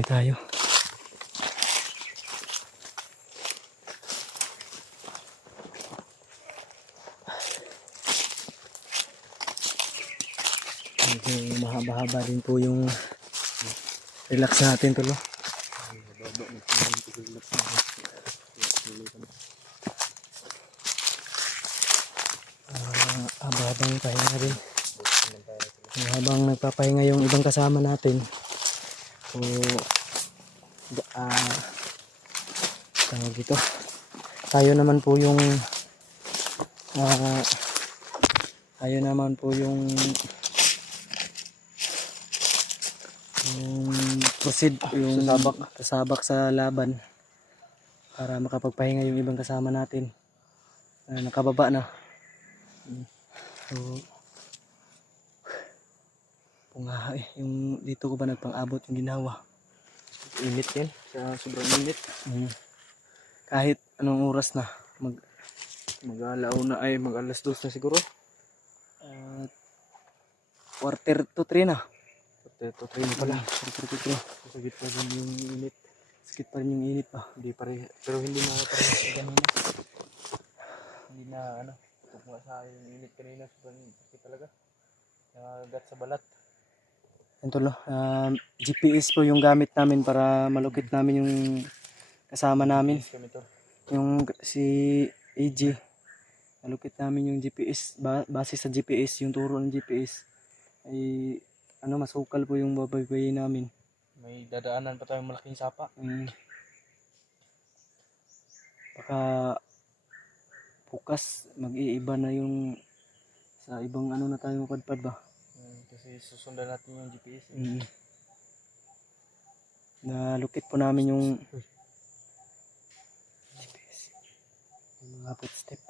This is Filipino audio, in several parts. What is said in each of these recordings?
Tuloy tayo. Medyo mahaba-haba din po yung relax natin tulo. Habang pahinga rin. Habang nagpapahinga yung ibang kasama natin. So, tawag ito. Tayo naman po yung proceed yung sasabak sa laban para makapagpahinga yung ibang kasama natin. Nakababa na. So, punga yung dito ko ba nagpang-abot yung ginawa. Init yan, sa sobrang init. Kahit anong oras na Mag-alaw na ay mag-alas 2 na siguro. Quarter to 3 na. Ito, train pala. Quarter to 3. Sakit pa rin yung init. Sakit pa rin yung init pa. Hindi pa rin, pero hindi na pa rin sa ganun. Hindi na tugma sa yung init kanina. Sobrang sakit talaga. Nagagat sa balat. Ito GPS po yung gamit namin para malukit namin yung kasama namin. Yung si AG. Malukit namin yung GPS. Base sa GPS, yung turo ng GPS. Ay masukal po yung babaybayin namin. May dadaanan pa tayong malaking sapa. Baka bukas mag-iiba na yung sa ibang na tayo mapadpad ba. Kasi susundan natin yung GPS. Nalukit po namin yung GPS. Yung mga footstep.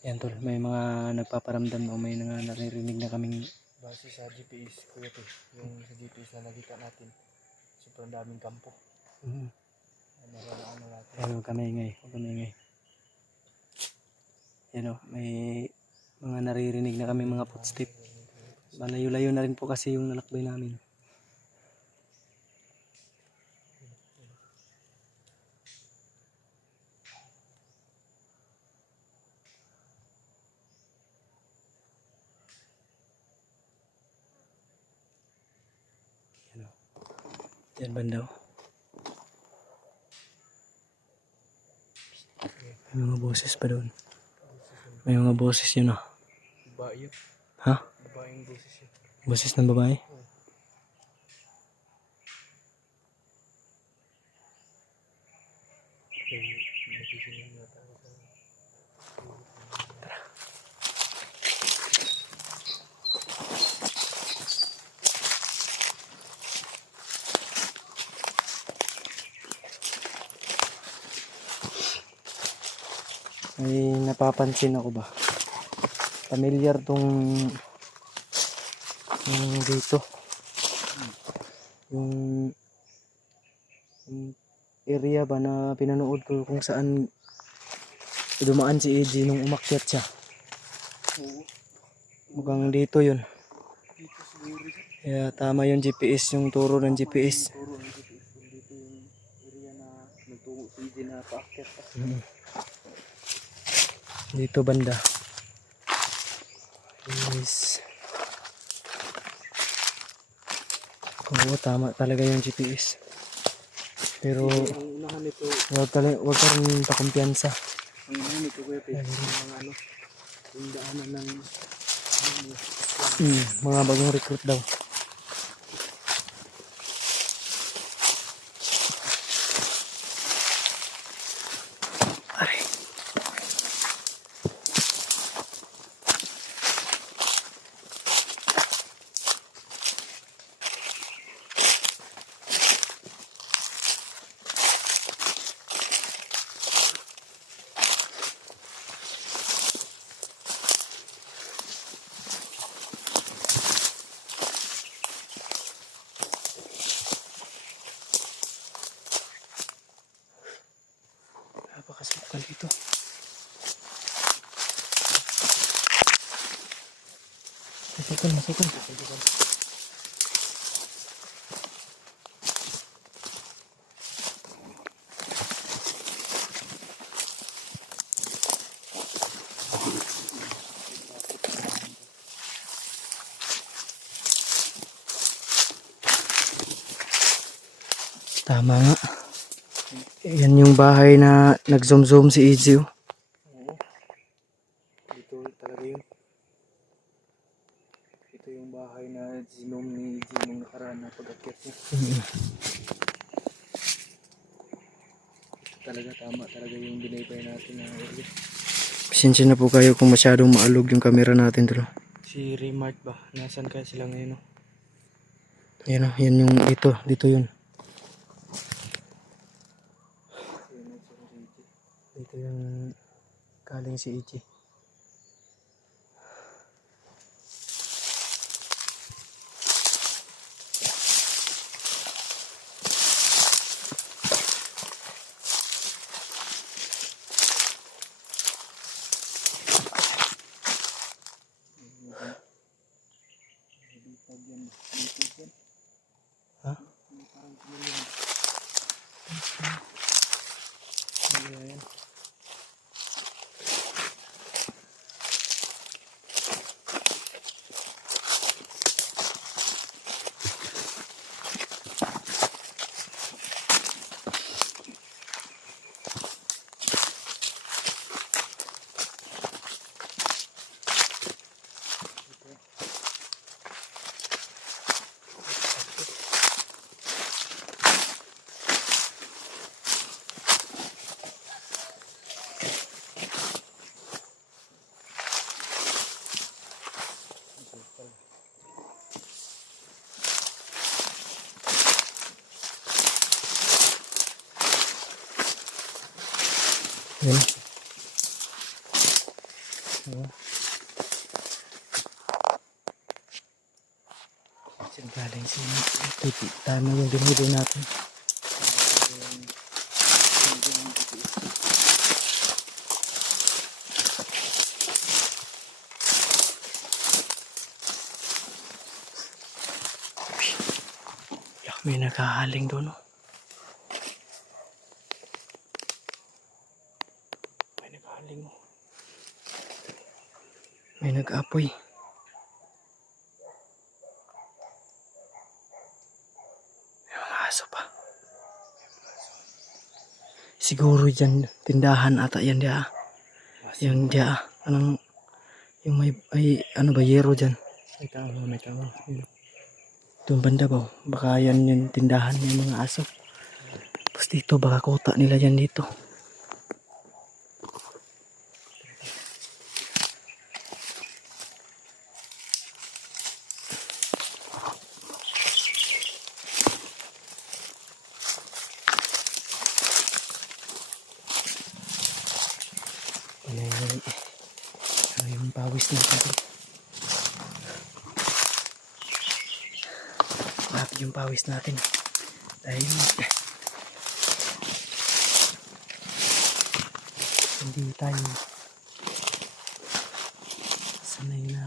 Yan tol, may mga nagpaparamdam o may naririnig na kaming base sa GPS, kuya to, yung sa GPS na nakita natin, sobrang daming kampo. Huwag kami ingay. Yan may mga naririnig na kami mga footstep. Malayo-layo na rin po kasi yung nalakbay namin. Yan bandaw. May mga boses pa doon. May mga boses yun Babae yun. Ha? Babaeng boses yun. Boses ng babae? May napapansin ako ba? Familiar tong dito. Yung area ba na pinanood ko kung saan dumaan si AJ nung umakyat siya. Mukhang dito yun. Kaya tama yung GPS, yung turo ng GPS. Dito yung area na nagtungo si AJ na paakyat pa. Dito banda. Yes. Oo, tama talaga yung GPS. Pero Unahan nito, wag ka rin pakumpiyansa. ang unahan nito kuya, yung mga yung daanan ng Mga bagong recruit daw. Napakasukal ito. Masukal. Tama nga. Yan yung bahay na nag-zoom-zoom si Izzy. Oh. Oo. Dito talaga yun. Ito yung bahay na zinom ni Izzy nung nakaraan na pag-akyat niya. Talaga tama talaga yung binaypay natin na early. Pasensya na po kayo kung masyadong maalog yung camera natin. Tol. Si Remark ba? Nasaan kaya sila ngayon? No? Yan o, yan yung dito. Dito yun. Dito yung galing si Izzy. Ha? Ayan. Yan. Saan galing si Izzy? Tama yung binili natin. May naghahaling doon. Oh. May naghaling. May nag-apoy. May mga aso pa. Siguro dyan, tindahan ata yan dia. Yung dia, anong, yung may, ano ba, yero dyan. May tao, may tao. Doon banda ba? Baka yan yung tindahan ng mga aso. Tapos dito, baka kota nila yan dito. Ano yung pawis natin. Grabe yung pawis natin. Dahil hindi tayo sanay na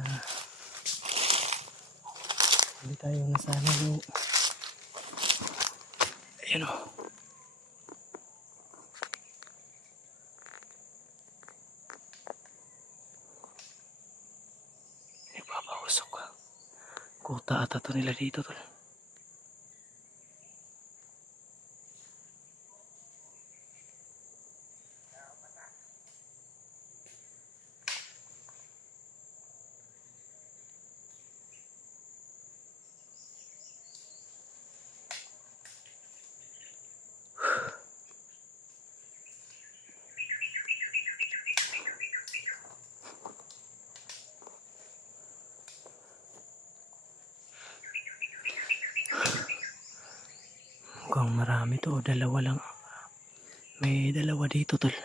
hindi tayo nasanay yung ayun o. Nagpapausok ka. Kuta ata to nila dito tol. Mukhang marami to. Dalawa lang. May dalawa dito tol.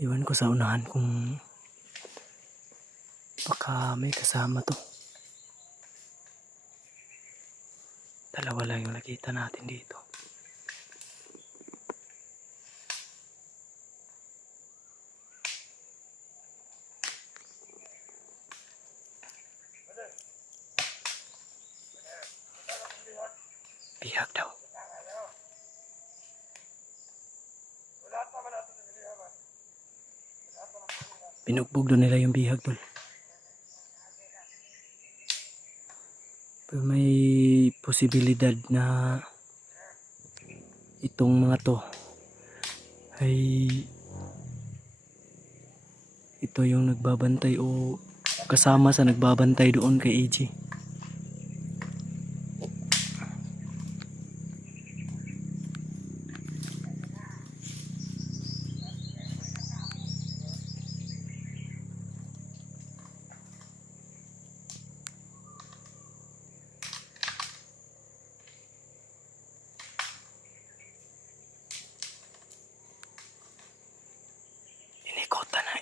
Iwan ko sa unahan kung baka may kasama to. Dalawa lang yung nakita natin dito. Bihag daw. Binugbog doon nila yung bihag tol. Pero may posibilidad na itong mga to ay ito yung nagbabantay o kasama sa nagbabantay doon kay AJ.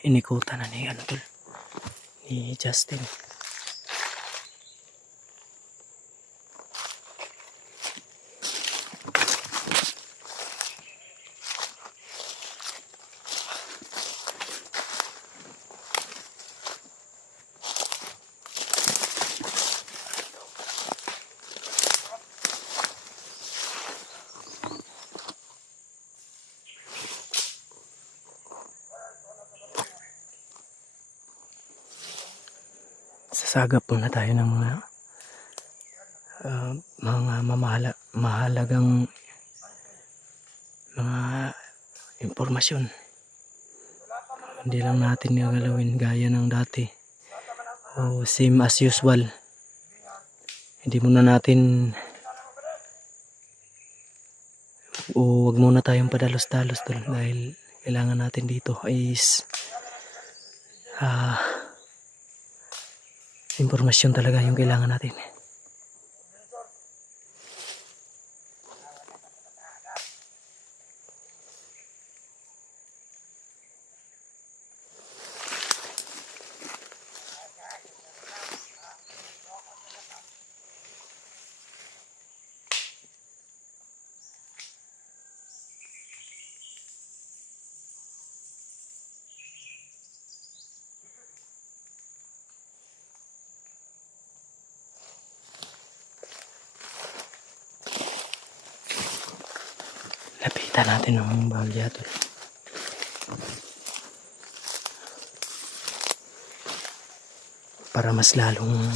Inikutan na ni ano tol, ni Justin. Sasagap muna tayo ng mga mahalagang mga impormasyon. Hindi lang natin gagalawin gaya ng dati o same as usual. Hindi muna natin o wag muna tayong padalos-dalos tol, dahil kailangan natin dito is impormasyon talaga yung kailangan natin. Lapitan natin ang bahagya tol. Para mas lalong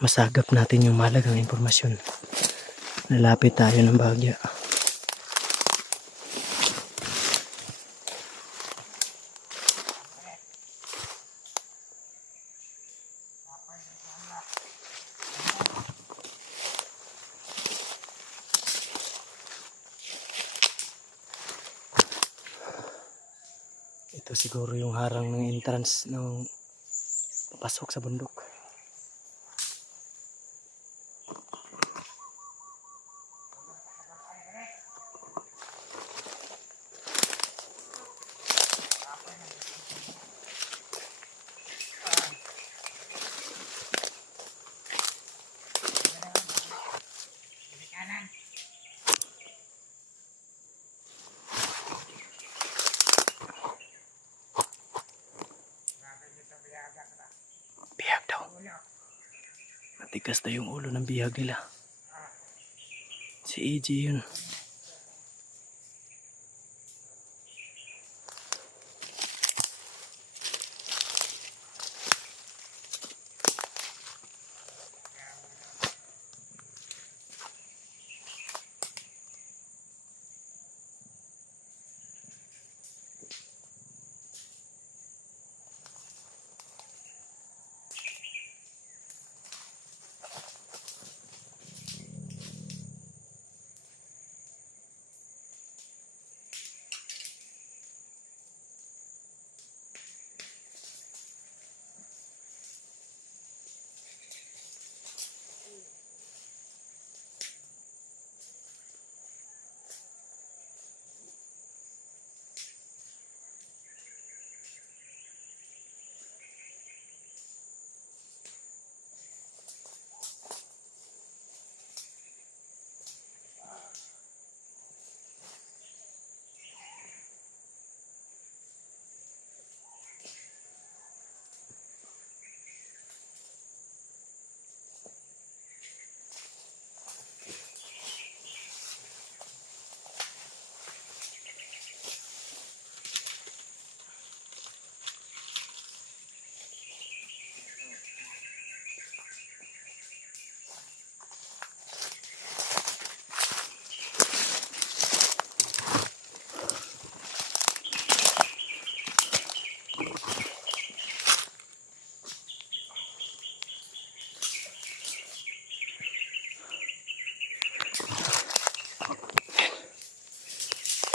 masagap natin yung mahalagang impormasyon. Nalapit tayo ng bahagya. Ito siguro yung harang ng entrance ng papasok sa bundok. Bihag daw. Matigas na yung ulo ng bihag nila. Si AJ yun.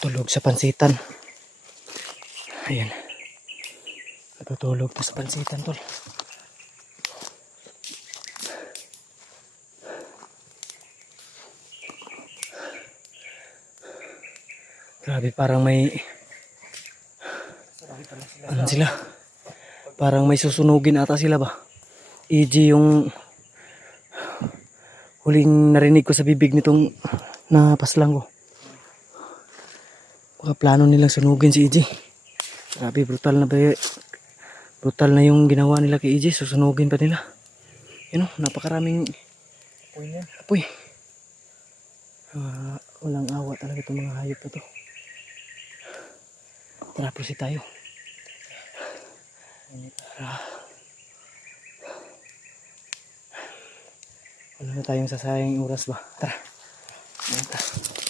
Natutulog sa pansitan. Ayan. Natutulog na sa pansitan, tol. Grabe, parang may ano sila? Parang may susunugin ata sila ba? EG yung huling narinig ko sa bibig nitong napaslang ko. Baka plano nilang sunugin si EG. Grabe, brutal na yung ginawa nila kay EG. Susunugin pa nila. Yun o, napakaraming Uy yan. apoy. Walang awa talaga itong mga hayop na to. Tara, proceed tayo. Wala na tayong sasayang oras ba? Tara. Ayan, tara.